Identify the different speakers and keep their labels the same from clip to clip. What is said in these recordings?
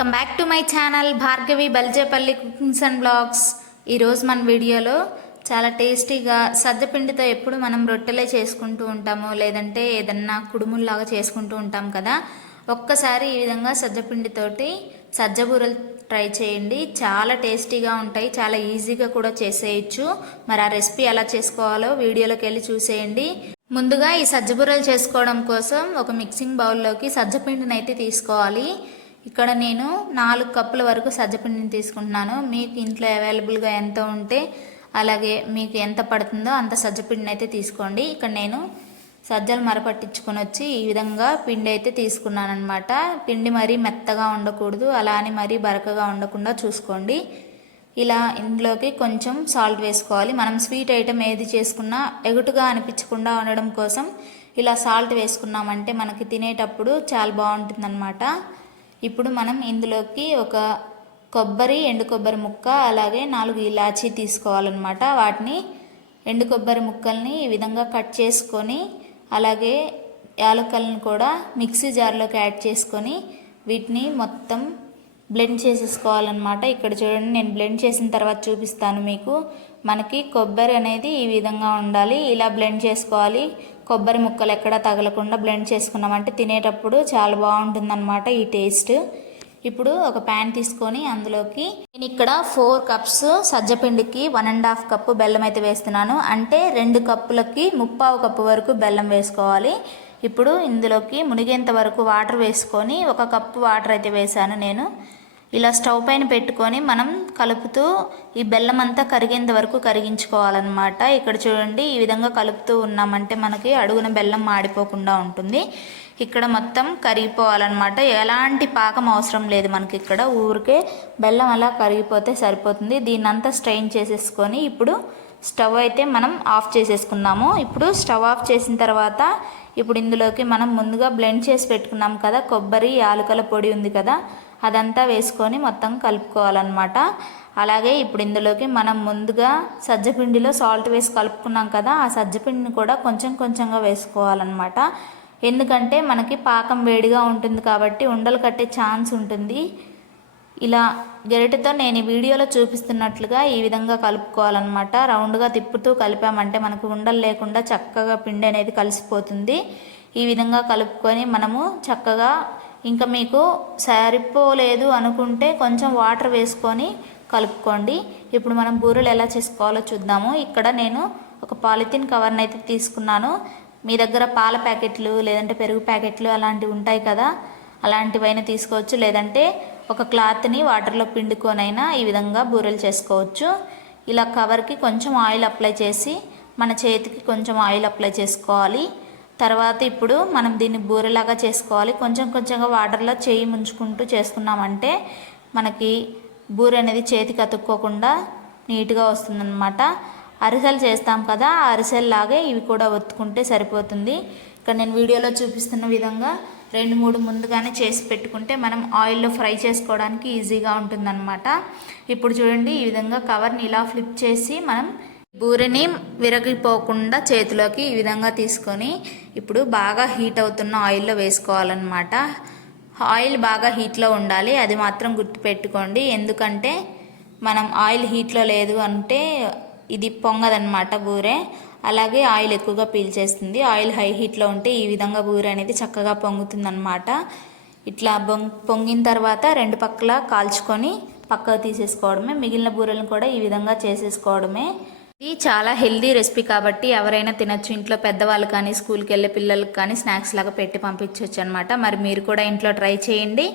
Speaker 1: Welcome back to my channel Bhargavi Baljepalli cookings and blogs. ఈరోజు మన వీడియోలో చాలా టేస్టీగా సజ్జపిండితో ఎప్పుడు మనం రొట్టెలే చేసుకుంటూ ఉంటాము లేదంటే ఏదన్నా కుడుముల్లాగా చేసుకుంటూ ఉంటాం కదా ఒక్కసారి ఈ విధంగా సజ్జపిండితోటి సజ్జబూరలు ట్రై చేయండి. చాలా టేస్టీగా ఉంటాయి చాలా ఈజీగా కూడా చేసేయచ్చు. మరి ఆ రెసిపీ ఎలా చేసుకోవాలో వీడియోలోకి వెళ్ళి చూసేయండి. ముందుగా ఈ సజ్జబూరలు చేసుకోవడం కోసం ఒక మిక్సింగ్ బౌల్లోకి సజ్జపిండిని అయితే తీసుకోవాలి. ఇక్కడ నేను నాలుగు కప్పుల వరకు సజ్జపిండిని తీసుకుంటున్నాను. మీకు ఇంట్లో అవైలబుల్గా ఎంత ఉంటే అలాగే మీకు ఎంత పడుతుందో అంత సజ్జపిండిని అయితే తీసుకోండి. ఇక్కడ నేను సజ్జలు మరపట్టించుకొని వచ్చి ఈ విధంగా పిండి అయితే తీసుకున్నాను అనమాట పిండి మరీ మెత్తగా ఉండకూడదు అలా అని మరీ బరకగా ఉండకుండా చూసుకోండి. ఇలా ఇందులోకి కొంచెం సాల్ట్ వేసుకోవాలి. మనం స్వీట్ ఐటెం ఏది చేసుకున్నా ఎగుటుగా అనిపించకుండా ఉండడం కోసం ఇలా సాల్ట్ వేసుకున్నామంటే మనకి తినేటప్పుడు చాలా బాగుంటుందన్నమాట. ఇప్పుడు మనం ఇందులోకి ఒక కొబ్బరి ఎండు కొబ్బరి ముక్క అలాగే నాలుగు ఇలాచీ తీసుకోవాలన్నమాట. వాటిని ఎండు కొబ్బరి ముక్కల్ని ఈ విధంగా కట్ చేసుకొని అలాగే యాలకలను కూడా మిక్సీ జార్లోకి యాడ్ చేసుకొని వీటిని మొత్తం బ్లెండ్ చేసేసుకోవాలన్నమాట. ఇక్కడ చూడండి నేను బ్లెండ్ చేసిన తర్వాత చూపిస్తాను మీకు. మనకి కొబ్బరి అనేది ఈ విధంగా ఉండాలి. ఇలా బ్లెండ్ చేసుకోవాలి. కొబ్బరి ముక్కలు ఎక్కడ తగలకుండా బ్లెండ్ చేసుకున్నామంటే తినేటప్పుడు చాలా బాగుంటుందన్నమాట ఈ టేస్ట్ ఇప్పుడు ఒక ప్యాన్ తీసుకొని అందులోకి నేను ఇక్కడ ఫోర్ కప్స్ సజ్జపిండికి వన్ అండ్ హాఫ్ కప్పు బెల్లం అయితే వేస్తున్నాను. అంటే రెండు కప్పులకి ముప్పావు కప్పు వరకు బెల్లం వేసుకోవాలి. ఇప్పుడు ఇందులోకి మునిగేంత వరకు వాటర్ వేసుకొని ఒక కప్పు వాటర్ అయితే వేసాను నేను. ఇలా స్టవ్ పైన పెట్టుకొని మనం కలుపుతూ ఈ బెల్లం అంతా కరిగేంత వరకు కరిగించుకోవాలన్నమాట. ఇక్కడ చూడండి ఈ విధంగా కలుపుతూ ఉన్నామంటే మనకి అడుగున బెల్లం మాడిపోకుండా ఉంటుంది. ఇక్కడ మొత్తం కరిగిపోవాలన్నమాట. ఎలాంటి పాకం అవసరం లేదు మనకి ఇక్కడ. ఊరికే బెల్లం అలా కరిగిపోతే సరిపోతుంది. దీన్నంతా స్ట్రెయిన్ చేసేసుకొని ఇప్పుడు స్టవ్ అయితే మనం ఆఫ్ చేసేసుకున్నాము ఇప్పుడు స్టవ్ ఆఫ్ చేసిన తర్వాత ఇప్పుడు ఇందులోకి మనం ముందుగా బ్లెండ్ చేసి పెట్టుకున్నాం కదా కొబ్బరి యాలకల పొడి ఉంది కదా అదంతా వేసుకొని మొత్తం కలుపుకోవాలన్నమాట. అలాగే ఇప్పుడు ఇందులోకి మనం ముందుగా సజ్జపిండిలో సాల్ట్ వేసి కలుపుకున్నాం కదా ఆ సజ్జపిండిని కూడా కొంచెం కొంచెంగా వేసుకోవాలన్నమాట. ఎందుకంటే మనకి పాకం వేడిగా ఉంటుంది కాబట్టి ఉండలు కట్టే ఛాన్స్ ఉంటుంది. ఇలా గరిటెతో నేను ఈ వీడియోలో చూపిస్తున్నట్లుగా ఈ విధంగా కలుపుకోవాలన్నమాట. రౌండ్గా తిప్పుతూ కలిపామంటే మనకు ఉండలు లేకుండా చక్కగా పిండి అనేది కలిసిపోతుంది. ఈ విధంగా కలుపుకొని మనము చక్కగా ఇంకా మీకు సరిపోలేదు అనుకుంటే కొంచెం వాటర్ వేసుకొని కలుపుకోండి. ఇప్పుడు మనం బూరెలు ఎలా చేసుకోవాలో చూద్దాము. ఇక్కడ నేను ఒక పాలిథిన్ కవర్ని అయితే తీసుకున్నాను. మీ దగ్గర పాల ప్యాకెట్లు లేదంటే పెరుగు ప్యాకెట్లు అలాంటివి ఉంటాయి కదా అలాంటివైనా తీసుకోవచ్చు. లేదంటే ఒక క్లాత్ని వాటర్లో పిండుకొనైనా ఈ విధంగా బూరెలు చేసుకోవచ్చు. ఇలా కవర్కి కొంచెం ఆయిల్ అప్లై చేసి మన చేతికి కొంచెం ఆయిల్ అప్లై చేసుకోవాలి. తర్వాత ఇప్పుడు మనం దీన్ని బూరెలాగా చేసుకోవాలి. కొంచెం కొంచెంగా వాటర్లో చేయి ముంచుకుంటూ చేసుకున్నామంటే మనకి బూరె అనేది చేతికి అతుక్కోకుండా నీట్గా వస్తుందన్నమాట. అరిసెలు చేస్తాం కదా ఆ అరిసెల్లాగే ఇవి కూడా ఒత్తుకుంటే సరిపోతుంది. ఇక్కడ నేను వీడియోలో చూపిస్తున్న విధంగా రెండు మూడు ముందుగానే చేసి పెట్టుకుంటే మనం ఆయిల్లో ఫ్రై చేసుకోవడానికి ఈజీగా ఉంటుందన్నమాట. ఇప్పుడు చూడండి ఈ విధంగా కవర్ని ఇలా ఫ్లిప్ చేసి మనం బూరెని విరగిపోకుండా చేతిలోకి ఈ విధంగా తీసుకొని ఇప్పుడు బాగా హీట్ అవుతున్న ఆయిల్లో వేసుకోవాలన్నమాట. ఆయిల్ బాగా హీట్లో ఉండాలి. అది మాత్రం గుర్తుపెట్టుకోండి. ఎందుకంటే మనం ఆయిల్ హీట్లో లేదు అంటే ఇది పొంగదనమాట బూరె. అలాగే ఆయిల్ ఎక్కువగా పీల్చేస్తుంది. ఆయిల్ హై హీట్లో ఉంటే ఈ విధంగా బూరె అనేది చక్కగా పొంగుతుందన్నమాట. ఇట్లా పొంగిన తర్వాత రెండు పక్కల కాల్చుకొని పక్కకు తీసేసుకోవడమే. మిగిలిన బూరెలను కూడా ఈ విధంగా చేసేసుకోవడమే. ఇది చాలా హెల్దీ రెసిపీ కాబట్టి ఎవరైనా తినచ్చు. ఇంట్లో పెద్దవాళ్ళు కానీ స్కూల్కి వెళ్ళే పిల్లలకు కానీ స్నాక్స్ లాగా పెట్టి పంపించవచ్చు అనమాట మరి మీరు కూడా ఇంట్లో ట్రై చేయండి.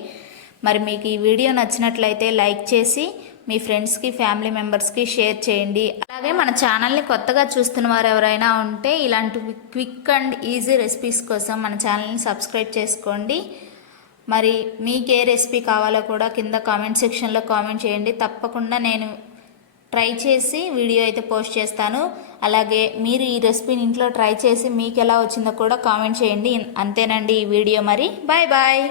Speaker 1: మరి మీకు ఈ వీడియో నచ్చినట్లయితే లైక్ చేసి మీ ఫ్రెండ్స్కి ఫ్యామిలీ మెంబర్స్కి షేర్ చేయండి. అలాగే మన ఛానల్ని కొత్తగా చూస్తున్న వారు ఎవరైనా ఉంటే ఇలాంటి క్విక్ అండ్ ఈజీ రెసిపీస్ కోసం మన ఛానల్ని సబ్స్క్రైబ్ చేసుకోండి. మరి మీకు ఏ రెసిపీ కావాలో కూడా కింద కామెంట్ సెక్షన్లో కామెంట్ చేయండి. తప్పకుండా నేను ట్రై చేసి వీడియో అయితే పోస్ట్ చేస్తాను. అలాగే మీరు ఈ రెసిపీని ఇంట్లో ట్రై చేసి మీకు ఎలా వచ్చిందో కూడా కామెంట్ చేయండి. అంతేనండి ఈ వీడియో మరి. Bye bye.